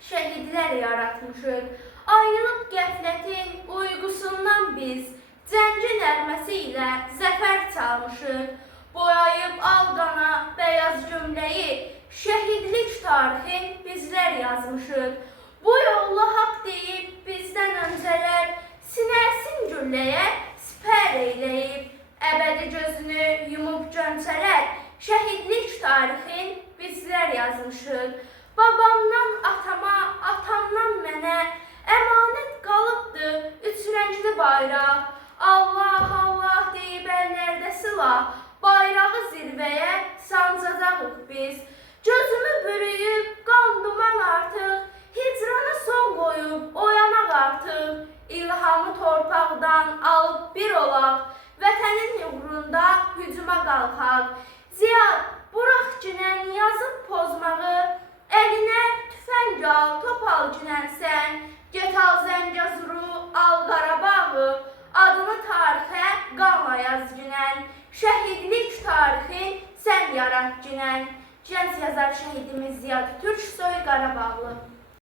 şehidler yaratmışıq. Ayrılıb qəflətin uyqusundan biz, cəngi nərməsi ilə zəfər çalmışıq. Boyayıb al qana bəyaz cümləyi, şəhidlik tarixin bizlər yazmışıq. Bu yolla haqq deyib bizdən öncələr, sinəsin gülləyə sipər eyləyib. Əbədi gözünü yumub gönçələr, şəhidlik tarixin bizlər yazmışıq. Babamdan atama, atamdan mənə əmanət qalıbdı üç rəngli bayraq. Allah, Allah deyib əllərdə silah, bayrağı zirvəyə sancacağıq biz. Gözümü bürüyüb qan duman artıq, hicrana son qoyub oyanaq artıq. İlhamı torpaqdan alıb bir olaq, vətənin uğrunda hücuma qalxaq. Ziyad, burax günən yazıb pozmağı, əlinə tüfəng al, top al günən sən. Get al Zəngəzuru, al Qarabağı, adını tarixə qanla yaz günən. Şəhidlik tarixin sən yarat günən. Gənc yazar şəhidimiz Ziyad Türksoy Qarabağlı.